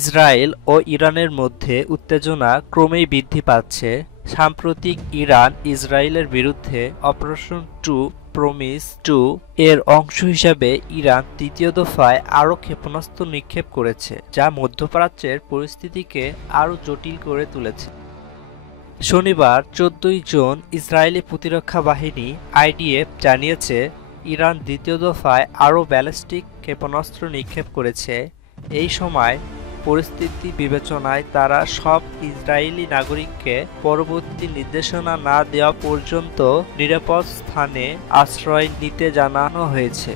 Israel ও ইরানের মধ্যে উত্তেজনা ক্রমেই বৃদ্ধি পাচ্ছে। সাম্প্রতিক ইরান ইসরায়েলের বিরুদ্ধে অপারেশন প্রমিস 2 এর অংশ হিসাবে ইরান তৃতীয় দফায় আরও ক্ষেপণাস্ত্র নিক্ষেপ করেছে, যা মধ্যপ্রাচ্যের পরিস্থিতিকে আরও জটিল করে তুলেছে। শনিবার 14 জুন ইসরায়েলি প্রতিরক্ষা বাহিনী আইডিএফ জানিয়েছে ইরান দ্বিতীয় দফায় আরও ব্যালিস্টিক ক্ষেপণাস্ত্র নিক্ষেপ করেছে। এই সময় পরিস্থিতি বিবেচনায় তারা সব ইসরায়েলি নাগরিককে পরবর্তী নির্দেশনা না দেওয়া পর্যন্ত নিরাপদ স্থানে আশ্রয় নিতে জানানো হয়েছে।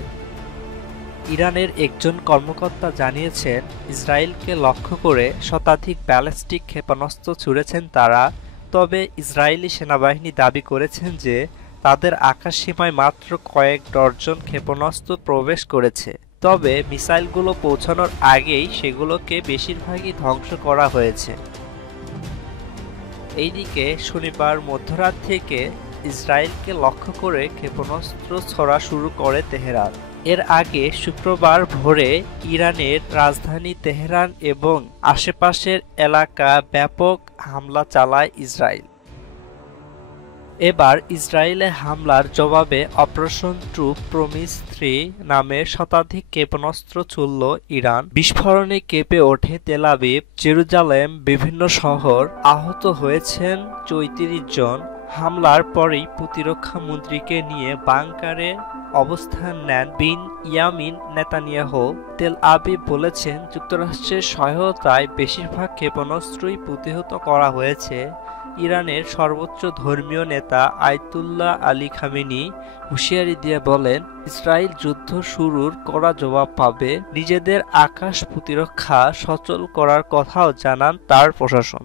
ইরানের একজন কর্মকর্তা জানিয়েছেন, ইসরায়েলকে লক্ষ্য করে শতাধিক ব্যালিস্টিক ক্ষেপণাস্ত্র ছুড়েছেন তারা। তবে ইসরায়েলি সেনাবাহিনী দাবি করেছেন যে তাদের আকাশসীমায় মাত্র কয়েক ডজন ক্ষেপণাস্ত্র প্রবেশ করেছে। তবে মিসাইলগুলো পৌঁছানোর আগেই সেগুলোকে বেশিরভাগই ধ্বংস করা হয়েছে। এইদিকে শনিবার মধ্যরাত থেকে ইসরায়েলকে লক্ষ্য করে ক্ষেপণাস্ত্র ছোড়া শুরু করে তেহরান। এর আগে শুক্রবার ভোরে ইরানের রাজধানী তেহরান এবং আশেপাশের এলাকা ব্যাপক হামলা চালায় ইসরায়েল। এবার ইসরায়েলে হামলার জবাবে অপারেশন প্রমিস 3 নামে শতাধিক ক্ষেপণাস্ত্র ছুড়ল ইরান। বিস্ফোরণে কেঁপে ওঠে তেল আবিব, জেরুজালেম, বিভিন্ন শহর। আহত হয়েছেন 34 জন। হামলার পরেই প্রতিরক্ষা মন্ত্রীকে নিয়ে বাংকারে অবস্থান নেন বিনয়ামিন নেতানিয়াহু। তেল আবিব বলেছেন, যুক্তরাষ্ট্রের সহায়তায় বেশিরভাগ ক্ষেপণাস্ত্রই প্রতিহত করা হয়েছে। ইরানের সর্বোচ্চ ধর্মীয় নেতা আয়াতুল্লাহ আলী খামেনি হুঁশিয়ারি দিয়ে বলেন, ইসরায়েল যুদ্ধ শুরুর কড়া জবাব পাবে। নিজেদের আকাশ প্রতিরক্ষা সচল করার কথাও জানান তার প্রশাসন।